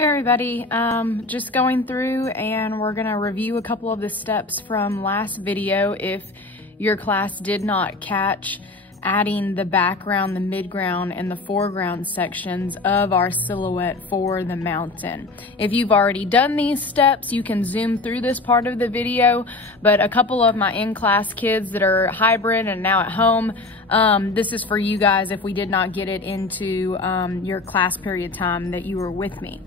Hey everybody, just going through and we're gonna review a couple of the steps from last video if your class did not catch adding the background, the midground, and the foreground sections of our silhouette for the mountain. If you've already done these steps, you can zoom through this part of the video, but a couple of my in-class kids that are hybrid and now at home, this is for you guys if we did not get it into your class period time that you were with me.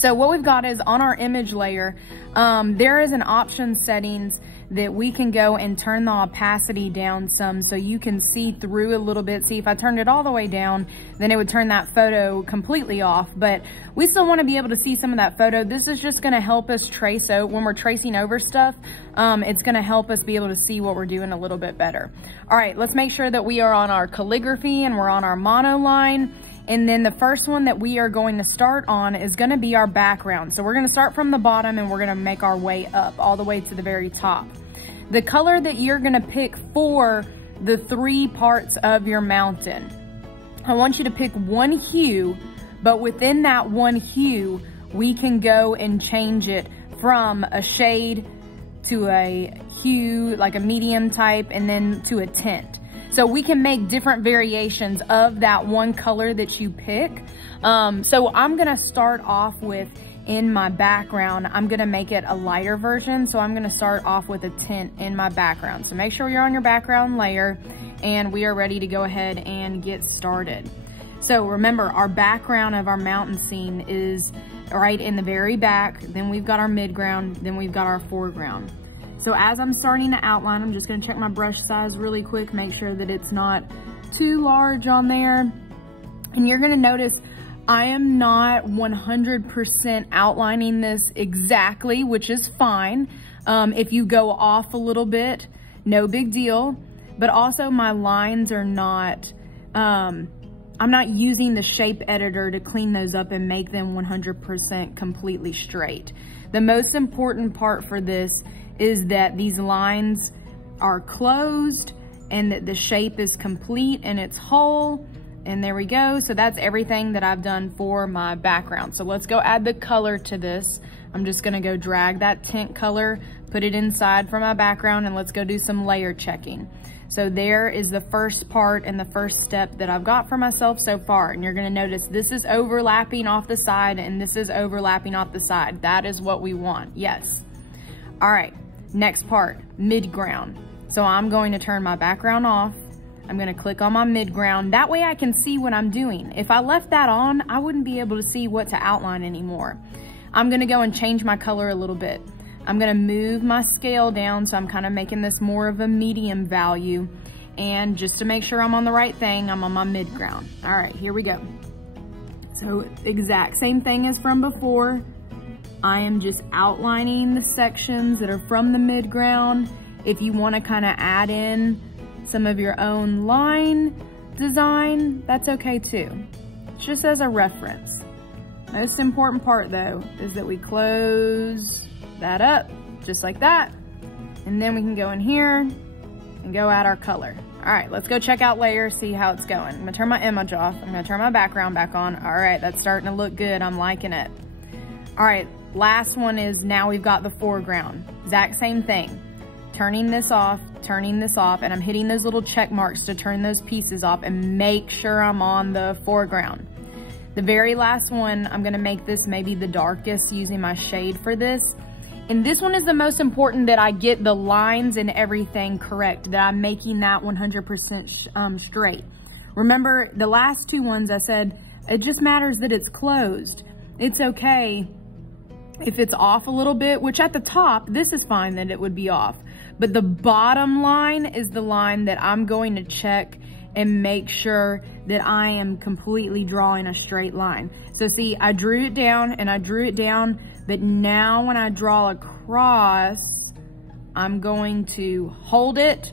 So what we've got is on our image layer, there is an option settings that we can go and turn the opacity down some so you can see through a little bit. See, if I turned it all the way down, then it would turn that photo completely off, but we still want to be able to see some of that photo. This is just going to help us trace out when we're tracing over stuff. It's going to help us be able to see what we're doing a little bit better. All right, let's make sure that we are on our calligraphy and we're on our monoline. And then the first one that we are going to start on is going to be our background. So we're going to start from the bottom and we're going to make our way up all the way to the very top. The color that you're going to pick for the three parts of your mountain, I want you to pick one hue, but within that one hue, we can go and change it from a shade to a hue, like a medium type, and then to a tint. So we can make different variations of that one color that you pick. So I'm gonna start off with, in my background, I'm gonna make it a lighter version. So I'm gonna start off with a tint in my background. So make sure you're on your background layer and we are ready to go ahead and get started. So remember, our background of our mountain scene is right in the very back. Then we've got our midground, then we've got our foreground. So as I'm starting to outline, I'm just gonna check my brush size really quick, make sure that it's not too large on there. And you're gonna notice I am not 100% outlining this exactly, which is fine. If you go off a little bit, no big deal. But also my lines are not, I'm not using the shape editor to clean those up and make them 100% completely straight. The most important part for this is that these lines are closed and that the shape is complete and it's whole. And there we go. So that's everything that I've done for my background. So let's go add the color to this. I'm just gonna go drag that tint color, put it inside for my background, and let's go do some layer checking. So there is the first part and the first step that I've got for myself so far. And you're gonna notice this is overlapping off the side and this is overlapping off the side. That is what we want, yes. All right, next part, midground. So I'm going to turn my background off. I'm gonna click on my midground. That way I can see what I'm doing. If I left that on, I wouldn't be able to see what to outline anymore. I'm gonna go and change my color a little bit. I'm gonna move my scale down, so I'm kind of making this more of a medium value. And just to make sure I'm on the right thing, I'm on my midground. All right, here we go. So exact same thing as from before. I am just outlining the sections that are from the midground. If you wanna kind of add in some of your own line design, that's okay too. It's just as a reference. Most important part though is that we close that up just like that. And then we can go in here and go add our color. All right, let's go check out layers, see how it's going. I'm gonna turn my image off. I'm gonna turn my background back on. All right, that's starting to look good. I'm liking it. All right, last one is now we've got the foreground. Exact same thing. Turning this off, and I'm hitting those little check marks to turn those pieces off and make sure I'm on the foreground. The very last one, I'm gonna make this maybe the darkest using my shade for this. And this one is the most important, that I get the lines and everything correct, that I'm making that 100% straight. Remember the last two ones I said, it just matters that it's closed. It's okay if it's off a little bit, which at the top, this is fine that it would be off. But the bottom line is the line that I'm going to check and make sure that I am completely drawing a straight line. So see, I drew it down and I drew it down, but now when I draw across, I'm going to hold it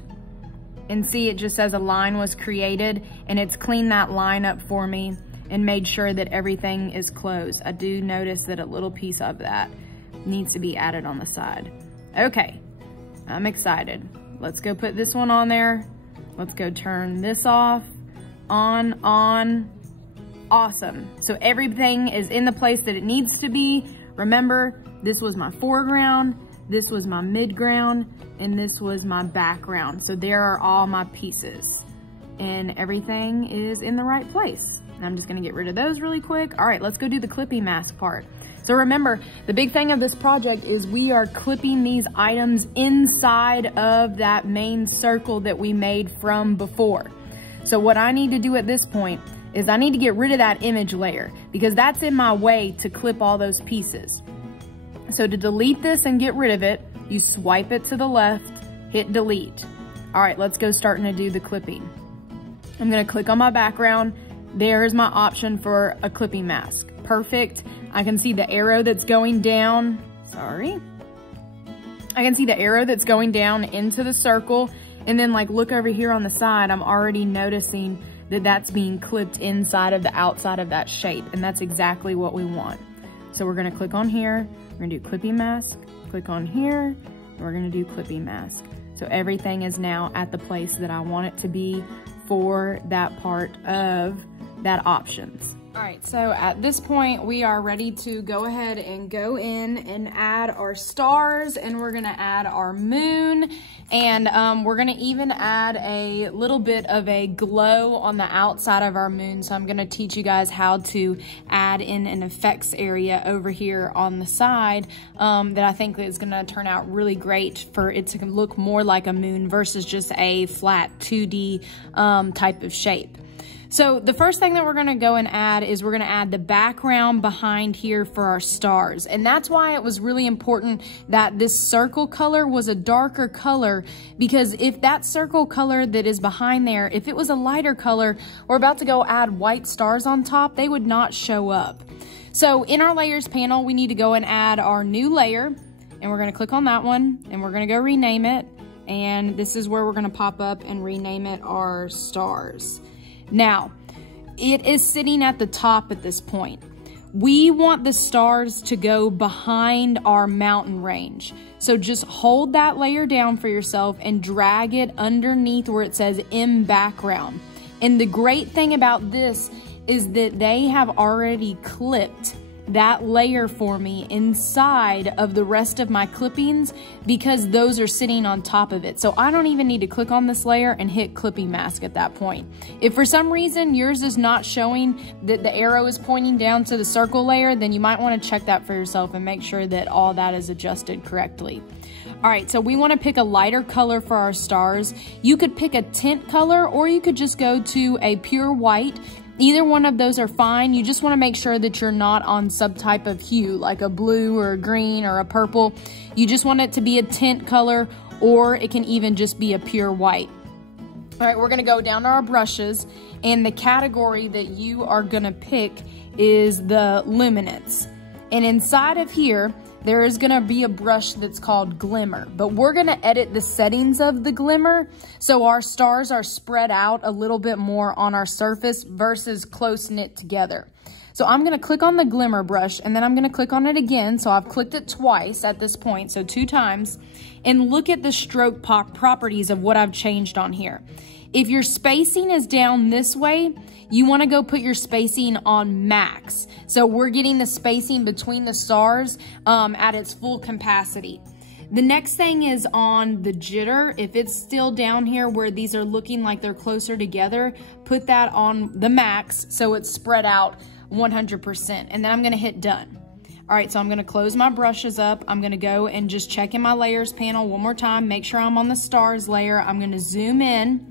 and see it just says a line was created, and it's cleaned that line up for me and made sure that everything is closed. I do notice that a little piece of that needs to be added on the side. Okay, I'm excited. Let's go put this one on there. Let's go turn this off, on, Awesome. So everything is in the place that it needs to be. Remember, this was my foreground, this was my midground, and this was my background. So there are all my pieces and everything is in the right place. And I'm just gonna get rid of those really quick. All right, let's go do the clipping mask part. So remember, the big thing of this project is we are clipping these items inside of that main circle that we made from before. So what I need to do at this point is I need to get rid of that image layer because that's in my way to clip all those pieces. So to delete this and get rid of it, you swipe it to the left, hit delete. All right, let's go starting to do the clipping. I'm gonna click on my background. There's my option for a clipping mask. Perfect. I can see the arrow that's going down. Sorry. I can see the arrow that's going down into the circle. And then like look over here on the side, I'm already noticing that that's being clipped inside of the outside of that shape. And that's exactly what we want. So we're gonna click on here. We're gonna do clipping mask. Click on here. And we're gonna do clipping mask. So everything is now at the place that I want it to be for that part of that options. All right, so at this point, we are ready to go ahead and go in and add our stars, and we're gonna add our moon, and we're gonna even add a little bit of a glow on the outside of our moon. So I'm gonna teach you guys how to add in an effects area over here on the side that I think is gonna turn out really great for it to look more like a moon versus just a flat 2D type of shape. So the first thing that we're gonna go and add is we're gonna add the background behind here for our stars. And that's why it was really important that this circle color was a darker color, because if that circle color that is behind there, if it was a lighter color, we're about to go add white stars on top, they would not show up. So in our layers panel, we need to go and add our new layer, and we're gonna click on that one, and we're gonna go rename it. And this is where we're gonna pop up and rename it our stars. Now, it is sitting at the top at this point. We want the stars to go behind our mountain range. So just hold that layer down for yourself and drag it underneath where it says in background. And the great thing about this is that they have already clipped that layer for me inside of the rest of my clippings because those are sitting on top of it. So I don't even need to click on this layer and hit clipping mask at that point. If for some reason yours is not showing that the arrow is pointing down to the circle layer, then you might want to check that for yourself and make sure that all that is adjusted correctly. All right, so we want to pick a lighter color for our stars. You could pick a tint color, or you could just go to a pure white. Either one of those are fine. You just want to make sure that you're not on some type of hue, like a blue or a green or a purple. You just want it to be a tint color, or it can even just be a pure white. All right, we're gonna go down to our brushes, and the category that you are gonna pick is the luminance. And inside of here, there is gonna be a brush that's called Glimmer, but we're gonna edit the settings of the Glimmer so our stars are spread out a little bit more on our surface versus close knit together. So I'm gonna click on the Glimmer brush, and then I'm gonna click on it again. So I've clicked it twice at this point, so 2 times, and look at the stroke properties of what I've changed on here. If your spacing is down this way, you wanna go put your spacing on max. So we're getting the spacing between the stars at its full capacity. The next thing is on the jitter. If it's still down here where these are looking like they're closer together, put that on the max so it's spread out 100%. And then I'm gonna hit done. All right, so I'm gonna close my brushes up. I'm gonna go and just check in my layers panel one more time, make sure I'm on the stars layer. I'm gonna zoom in.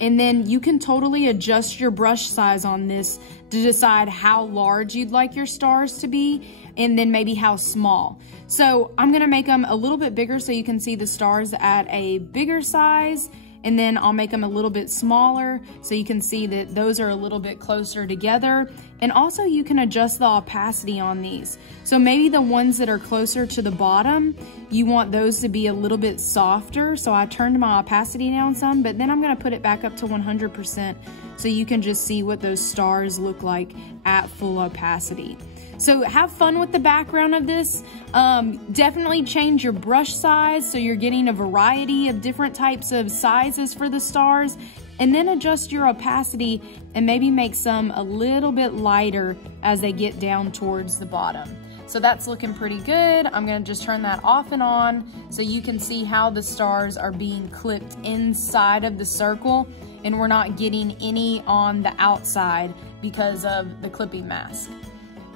And then you can totally adjust your brush size on this to decide how large you'd like your stars to be, and then maybe how small. So I'm gonna make them a little bit bigger so you can see the stars at a bigger size, and then I'll make them a little bit smaller so you can see that those are a little bit closer together. And also you can adjust the opacity on these. So maybe the ones that are closer to the bottom, you want those to be a little bit softer. So I turned my opacity down some, but then I'm gonna put it back up to 100% so you can just see what those stars look like at full opacity. So have fun with the background of this. Definitely change your brush size so you're getting a variety of different types of sizes for the stars. And then adjust your opacity and maybe make some a little bit lighter as they get down towards the bottom. So that's looking pretty good. I'm gonna just turn that off and on so you can see how the stars are being clipped inside of the circle, and we're not getting any on the outside because of the clipping mask.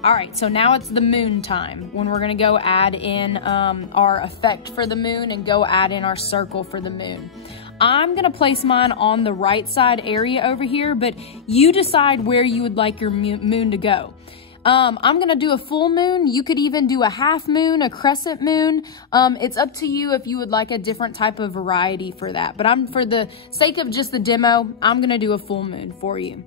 All right, so now it's the moon time when we're gonna go add in our effect for the moon and go add in our circle for the moon. I'm gonna place mine on the right side area over here, but you decide where you would like your moon to go. I'm gonna do a full moon. You could even do a half moon, a crescent moon. It's up to you if you would like a different type of variety for that. But for the sake of just the demo, I'm gonna do a full moon for you.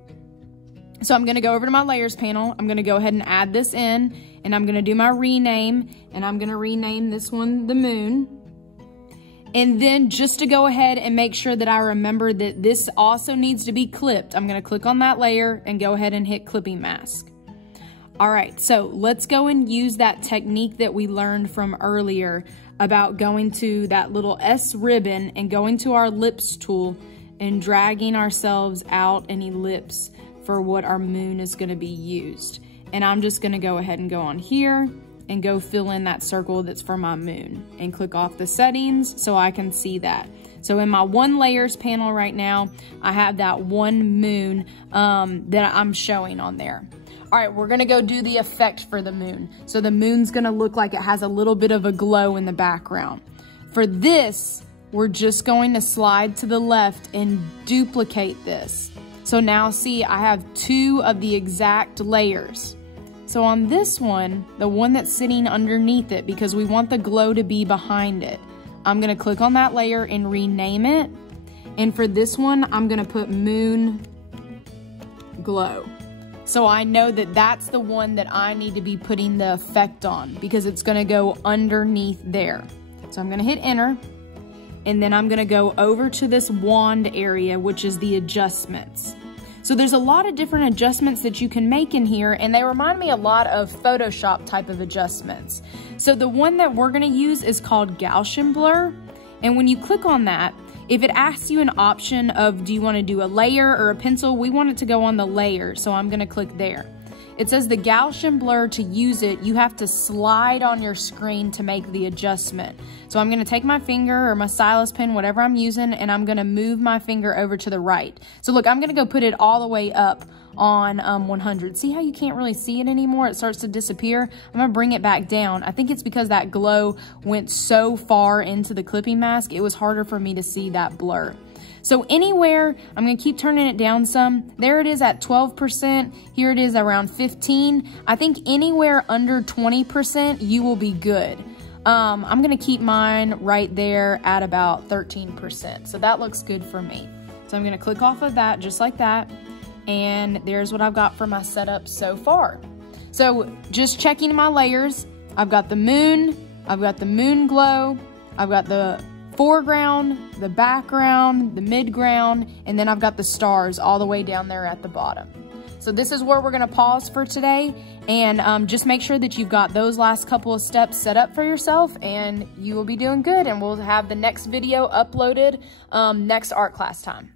So I'm gonna go over to my layers panel. I'm gonna go ahead and add this in, and I'm gonna do my rename, and I'm gonna rename this one the moon. And then just to go ahead and make sure that I remember that this also needs to be clipped, I'm gonna click on that layer and go ahead and hit clipping mask. All right, so let's go and use that technique that we learned from earlier about going to that little S ribbon and going to our ellipse tool and dragging ourselves out an ellipse for what our moon is gonna be used. And I'm just gonna go ahead and go on here and go fill in that circle that's for my moon and click off the settings so I can see that. So in my one layers panel right now, I have that one moon that I'm showing on there. All right, we're gonna go do the effect for the moon. So the moon's gonna look like it has a little bit of a glow in the background. For this, we're just going to slide to the left and duplicate this. So now see, I have two of the exact layers. So on this one, the one that's sitting underneath it, because we want the glow to be behind it, I'm gonna click on that layer and rename it. And for this one, I'm gonna put moon glow. So I know that that's the one that I need to be putting the effect on because it's gonna go underneath there. So I'm gonna hit enter, and then I'm gonna go over to this wand area, which is the adjustments. So there's a lot of different adjustments that you can make in here, and they remind me a lot of Photoshop type of adjustments. So the one that we're gonna use is called Gaussian blur. And when you click on that, if it asks you an option of do you wanna do a layer or a pencil, we want it to go on the layer, so I'm gonna click there. It says the Gaussian blur, to use it, you have to slide on your screen to make the adjustment. So I'm gonna take my finger or my stylus pen, whatever I'm using, and I'm gonna move my finger over to the right. So look, I'm gonna go put it all the way up on 100. See how you can't really see it anymore? It starts to disappear. I'm gonna bring it back down. I think it's because that glow went so far into the clipping mask, it was harder for me to see that blur. So anywhere, I'm gonna keep turning it down some. There it is at 12%. Here it is around 15. I think anywhere under 20%, you will be good. I'm gonna keep mine right there at about 13%. So that looks good for me. So I'm gonna click off of that just like that. And there's what I've got for my setup so far. So just checking my layers, I've got the moon glow, I've got the foreground, the background, the midground, and then I've got the stars all the way down there at the bottom. So this is where we're gonna pause for today, and just make sure that you've got those last couple of steps set up for yourself, and you will be doing good, and we'll have the next video uploaded next art class time.